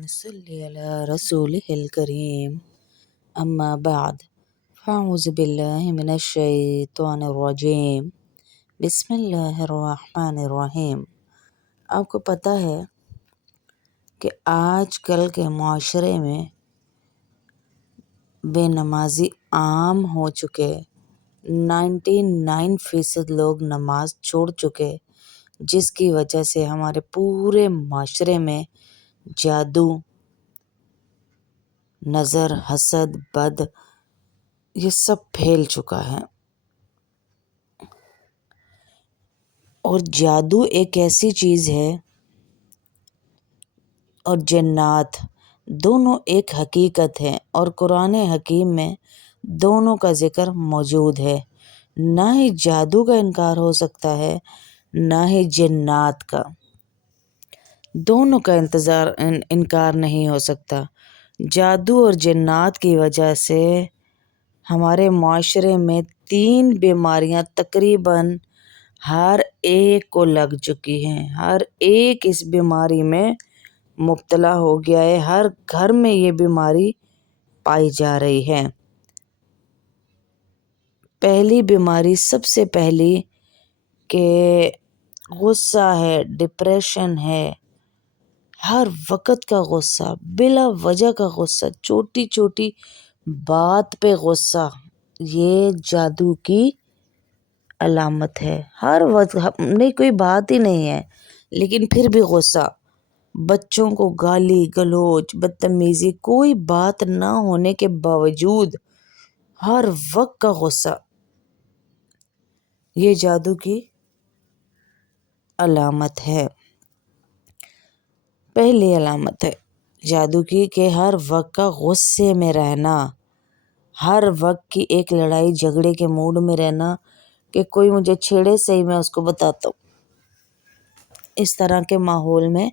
ونصلي على رسوله الكريم أما بعد فأعوذ بالله من الشیطان الرجیم بسم اللہ الرحمن الرحیم۔ آپ کو پتہ ہے کہ آج کل کے معاشرے میں بے نمازی عام ہو چکے، 99% لوگ نماز چھوڑ چکے، جس کی وجہ سے ہمارے پورے معاشرے میں جادو، نظر، حسد، بد یہ سب پھیل چکا ہے۔ اور جادو ایک ایسی چیز ہے اور جنات دونوں ایک حقیقت ہے، اور قرآن حکیم میں دونوں کا ذکر موجود ہے۔ نہ ہی جادو کا انکار ہو سکتا ہے، نہ ہی جنات کا، دونوں کا انکار نہیں ہو سکتا۔ جادو اور جنات کی وجہ سے ہمارے معاشرے میں 3 بیماریاں تقریباً ہر ایک کو لگ چکی ہیں، ہر ایک اس بیماری میں مبتلا ہو گیا ہے، ہر گھر میں یہ بیماری پائی جا رہی ہے۔ پہلی بیماری سب سے پہلی کہ غصہ ہے، ڈپریشن ہے، ہر وقت کا غصہ، بلا وجہ کا غصہ، چھوٹی چھوٹی بات پہ غصہ، یہ جادو کی علامت ہے۔ ہر وقت نہیں، کوئی بات ہی نہیں ہے لیکن پھر بھی غصہ، بچوں کو گالی گلوچ، بدتمیزی، کوئی بات نہ ہونے کے باوجود ہر وقت کا غصہ، یہ جادو کی علامت ہے۔ پہلی علامت ہے جادو کی کہ ہر وقت کا غصے میں رہنا، ہر وقت کی ایک لڑائی جھگڑے کے موڈ میں رہنا کہ کوئی مجھے چھیڑے صحیح میں اس کو بتاتا ہوں، اس طرح کے ماحول میں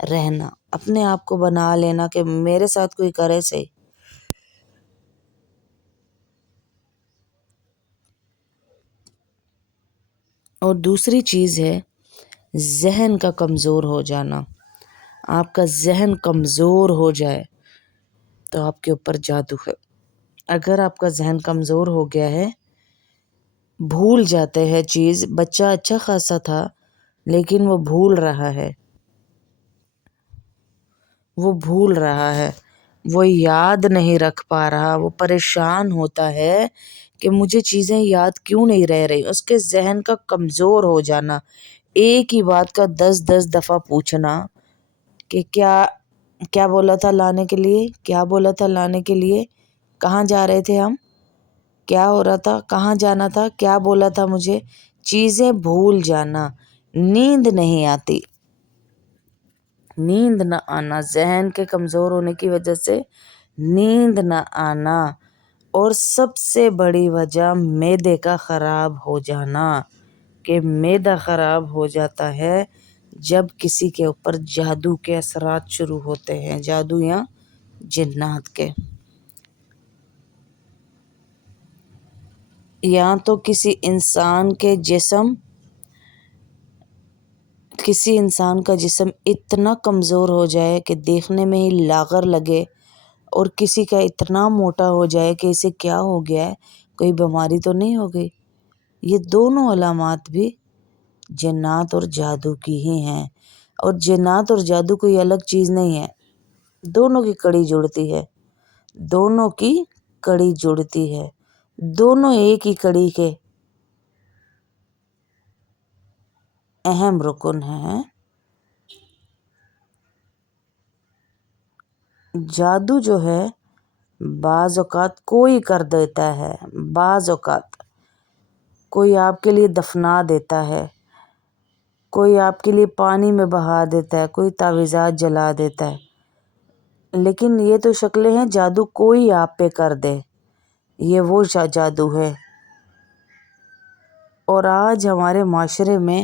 رہنا، اپنے آپ کو بنا لینا کہ میرے ساتھ کوئی کرے صحیح۔ اور دوسری چیز ہے ذہن کا کمزور ہو جانا۔ آپ کا ذہن کمزور ہو جائے تو آپ کے اوپر جادو ہے۔ اگر آپ کا ذہن کمزور ہو گیا ہے، بھول جاتے ہیں چیز، بچہ اچھا خاصا تھا لیکن وہ بھول رہا ہے، وہ یاد نہیں رکھ پا رہا، وہ پریشان ہوتا ہے کہ مجھے چیزیں یاد کیوں نہیں رہ رہی۔ اس کے ذہن کا کمزور ہو جانا، ایک ہی بات کا 10 دفعہ پوچھنا کہ کیا بولا تھا لانے کے لیے، کیا بولا تھا لانے کے لیے، کہاں جا رہے تھے ہم، کیا ہو رہا تھا، کہاں جانا تھا، کیا بولا تھا مجھے، چیزیں بھول جانا، نیند نہیں آتی، نیند نہ آنا، ذہن کے کمزور ہونے کی وجہ سے نیند نہ آنا، اور سب سے بڑی وجہ معدے کا خراب ہو جانا، کہ معدہ خراب ہو جاتا ہے جب کسی کے اوپر جادو کے اثرات شروع ہوتے ہیں، جادو یا جنات کے، یا تو کسی انسان کا جسم اتنا کمزور ہو جائے کہ دیکھنے میں ہی لاغر لگے، اور کسی کا اتنا موٹا ہو جائے کہ اسے کیا ہو گیا ہے، کوئی بیماری تو نہیں ہو گئی۔ یہ دونوں علامات بھی جنات اور جادو کی ہی ہیں، اور جنات اور جادو کوئی الگ چیز نہیں ہے، دونوں کی کڑی جڑتی ہے، دونوں ایک ہی کڑی کے اہم رکن ہیں۔ جادو جو ہے بعض اوقات کوئی کر دیتا ہے، بعض اوقات کوئی آپ کے لیے دفنا دیتا ہے، کوئی آپ کے لیے پانی میں بہا دیتا ہے، کوئی تعویذات جلا دیتا ہے، لیکن یہ تو شکلیں ہیں، جادو کوئی آپ پہ کر دے، یہ وہ جادو ہے۔ اور آج ہمارے معاشرے میں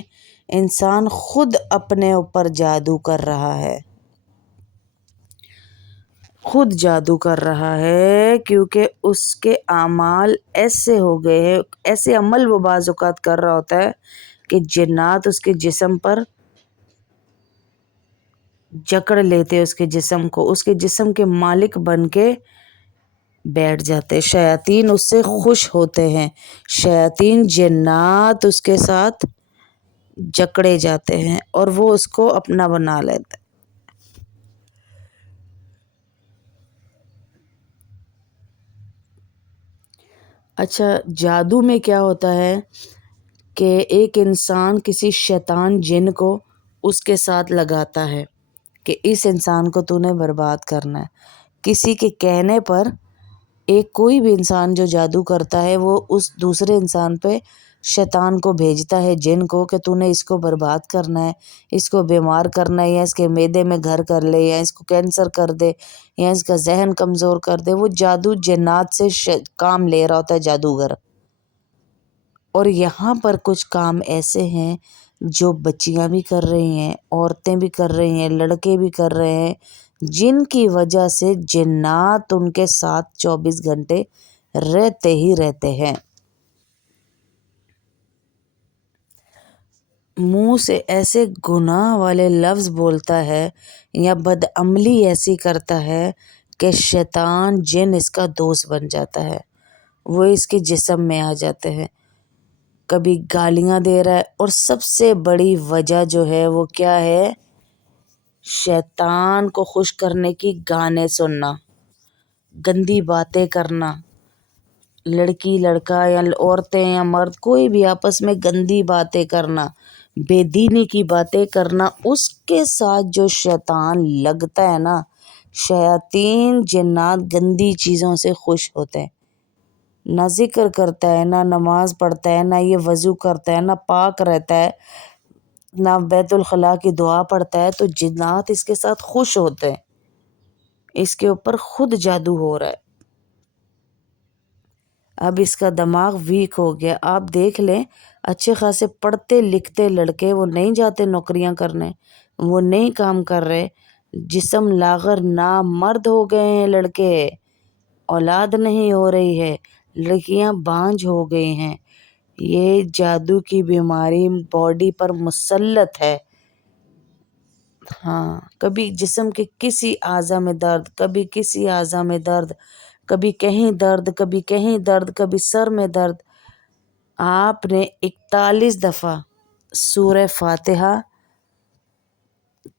انسان خود اپنے اوپر جادو کر رہا ہے، کیونکہ اس کے اعمال ایسے ہو گئے ہیں، ایسے عمل وہ بعض اوقات کر رہا ہوتا ہے کہ جنات اس کے جسم پر جکڑ لیتے اس کے جسم کو، اس کے جسم کے مالک بن کے بیٹھ جاتے. شیاطین اس سے خوش ہوتے ہیں، شیاطین جنات اس کے ساتھ جکڑے جاتے ہیں اور وہ اس کو اپنا بنا لیتے. اچھا، جادو میں کیا ہوتا ہے کہ ایک انسان کسی شیطان جن کو اس کے ساتھ لگاتا ہے کہ اس انسان کو تو نے برباد کرنا ہے. کسی کے کہنے پر ایک کوئی بھی انسان جو جادو کرتا ہے وہ اس دوسرے انسان پہ شیطان کو بھیجتا ہے، جن کو، کہ تو نے اس کو برباد کرنا ہے، اس کو بیمار کرنا ہے، یا اس کے معدے میں گھر کر لے، یا اس کو کینسر کر دے، یا اس کا ذہن کمزور کر دے. وہ جادو جنات سے کام لے رہا ہوتا ہے جادوگر. اور یہاں پر کچھ کام ایسے ہیں جو بچیاں بھی کر رہی ہیں، عورتیں بھی کر رہی ہیں، لڑکے بھی کر رہے ہیں، جن کی وجہ سے جنات ان کے ساتھ 24 گھنٹے رہتے ہی رہتے ہیں. منہ سے ایسے گناہ والے لفظ بولتا ہے یا بدعملی ایسی کرتا ہے کہ شیطان جن اس کا دوست بن جاتا ہے، وہ اس کے جسم میں آ جاتے ہیں. کبھی گالیاں دے رہا ہے، اور سب سے بڑی وجہ جو ہے وہ کیا ہے؟ شیطان کو خوش کرنے کی گانے سننا، گندی باتیں کرنا. لڑکی لڑکا یا عورتیں یا مرد کوئی بھی آپس میں گندی باتیں کرنا، بے دینی کی باتیں کرنا. اس کے ساتھ جو شیطان لگتا ہے نا، شیاطین جنات گندی چیزوں سے خوش ہوتے ہیں. نہ ذکر کرتا ہے، نہ نماز پڑھتا ہے، نہ یہ وضو کرتا ہے، نہ پاک رہتا ہے، نہ بیت الخلاء کی دعا پڑھتا ہے، تو جنات اس کے ساتھ خوش ہوتے ہیں. اس کے اوپر خود جادو ہو رہا ہے. اب اس کا دماغ ویک ہو گیا. آپ دیکھ لیں، اچھے خاصے پڑھتے لکھتے لڑکے وہ نہیں جاتے نوکریاں کرنے، وہ نہیں کام کر رہے، جسم لاغر نامرد ہو گئے ہیں لڑکے، اولاد نہیں ہو رہی ہے، لڑکیاں بانجھ ہو گئی ہیں. یہ جادو کی بیماری باڈی پر مسلط ہے. ہاں، کبھی جسم کے کسی اعضاء میں درد، کبھی کسی اعضاء میں درد، کبھی کہیں درد، کبھی کہیں درد، کبھی سر میں درد. آپ نے 41 دفعہ سورہ فاتحہ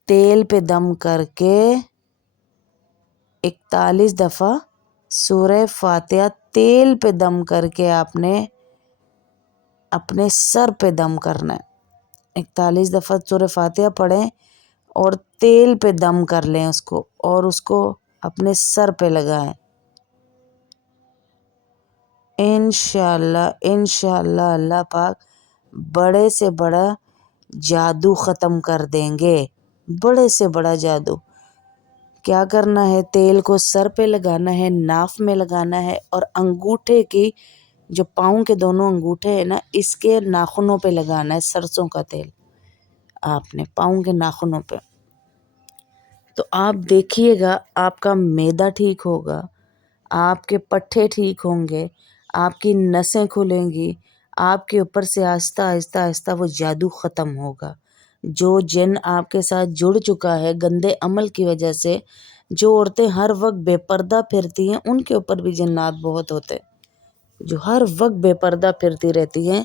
تیل پہ دم کر کے 41 دفعہ سورہ فاتحہ تیل پہ دم کر کے آپ نے اپنے سر پہ دم کرنا ہے. 41 دفعہ سورہ فاتحہ پڑھیں اور تیل پہ دم کر لیں اس کو، اور اس کو اپنے سر پہ لگائیں. انشاءاللہ انشاءاللہ اللہ پاک بڑے سے بڑا جادو ختم کر دیں گے. بڑے سے بڑا جادو. کیا کرنا ہے؟ تیل کو سر پہ لگانا ہے، ناف میں لگانا ہے، اور انگوٹھے کی جو پاؤں کے دونوں انگوٹھے ہیں نا، اس کے ناخنوں پہ لگانا ہے سرسوں کا تیل. آپ نے پاؤں کے ناخنوں پہ، تو آپ دیکھیے گا آپ کا معدہ ٹھیک ہوگا، آپ کے پٹھے ٹھیک ہوں گے، آپ کی نسیں کھلیں گی، آپ کے اوپر سے آہستہ آہستہ آہستہ وہ جادو ختم ہوگا. جو جن آپ کے ساتھ جڑ چکا ہے گندے عمل کی وجہ سے، جو عورتیں ہر وقت بے پردہ پھرتی ہیں ان کے اوپر بھی جنات بہت ہوتے ہیں. جو ہر وقت بے پردہ پھرتی رہتی ہیں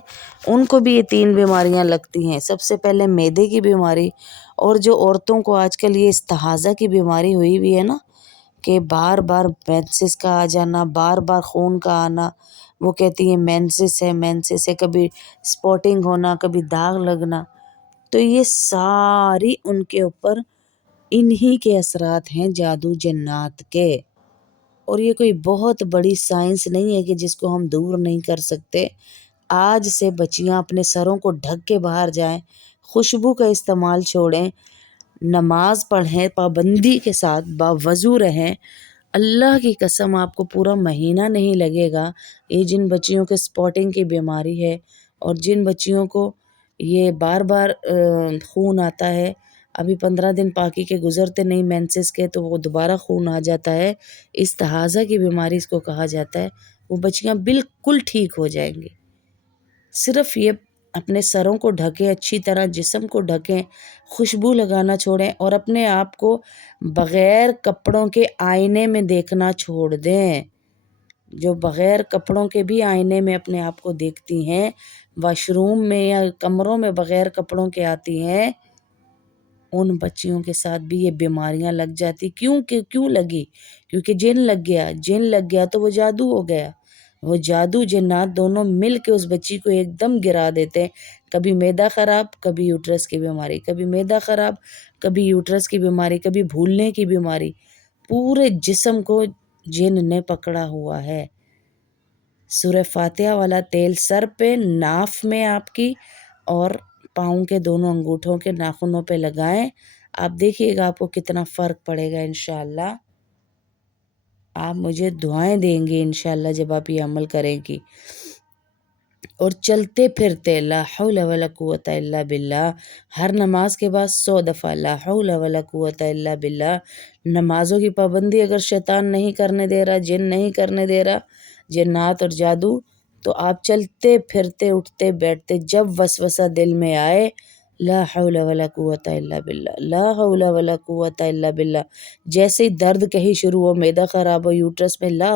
ان کو بھی یہ 3 بیماریاں لگتی ہیں. سب سے پہلے معدے کی بیماری، اور جو عورتوں کو آج کل یہ استحاضہ کی بیماری ہوئی ہوئی ہے نا، کہ بار بار مینسس کا آ جانا، بار بار خون کا آنا، وہ کہتی ہیں مینسس ہے مینسس ہے، کبھی سپاٹنگ ہونا، کبھی داغ لگنا، تو یہ ساری ان کے اوپر انہی کے اثرات ہیں جادو جنات کے. اور یہ کوئی بہت بڑی سائنس نہیں ہے کہ جس کو ہم دور نہیں کر سکتے. آج سے بچیاں اپنے سروں کو ڈھک کے باہر جائیں، خوشبو کا استعمال چھوڑیں، نماز پڑھیں، پابندی کے ساتھ باوضو رہیں. اللہ کی قسم آپ کو پورا مہینہ نہیں لگے گا. یہ جن بچیوں کے سپاٹنگ کی بیماری ہے، اور جن بچیوں کو یہ بار بار خون آتا ہے، ابھی 15 دن پاکی کے گزرتے نہیں مینسس کے تو وہ دوبارہ خون آ جاتا ہے، استحاضہ کی بیماری اس کو کہا جاتا ہے، وہ بچیاں بالکل ٹھیک ہو جائیں گی. صرف یہ اپنے سروں کو ڈھکیں، اچھی طرح جسم کو ڈھکیں، خوشبو لگانا چھوڑیں اور اپنے آپ کو بغیر کپڑوں کے آئینے میں دیکھنا چھوڑ دیں۔ جو بغیر کپڑوں کے بھی آئینے میں اپنے آپ کو دیکھتی ہیں، واش روم میں یا کمروں میں بغیر کپڑوں کے آتی ہیں، ان بچیوں کے ساتھ بھی یہ بیماریاں لگ جاتی۔ کیوں لگی؟ کیونکہ جن لگ گیا تو وہ جادو ہو گیا۔ وہ جادو جنات دونوں مل کے اس بچی کو ایک دم گرا دیتے ہیں، کبھی معدہ خراب، کبھی یوٹرس کی بیماری، کبھی معدہ خراب، کبھی یوٹرس کی بیماری، کبھی بھولنے کی بیماری، پورے جسم کو جن نے پکڑا ہوا ہے۔ سورہ فاتحہ والا تیل سر پہ، ناف میں آپ کی اور پاؤں کے دونوں انگوٹھوں کے ناخنوں پہ لگائیں، آپ دیکھیے گا آپ کو کتنا فرق پڑے گا انشاءاللہ۔ آپ مجھے دعائیں دیں گے انشاءاللہ جب آپ یہ عمل کریں گی۔ اور چلتے پھرتے لا حول ولا قوت الا باللہ، ہر نماز کے بعد 100 دفعہ لا حول ولا قوت الا باللہ۔ نمازوں کی پابندی اگر شیطان نہیں کرنے دے رہا، جن نہیں کرنے دے رہا، جنات اور جادو، تو آپ چلتے پھرتے اٹھتے بیٹھتے جب وسوسہ دل میں آئے لا حول ولا قوت الا باللہ، لا حول ولا قوت الا باللہ، جیسے ہی درد کہیں شروع ہو، معدہ خراب ہو، یوٹرس میں لا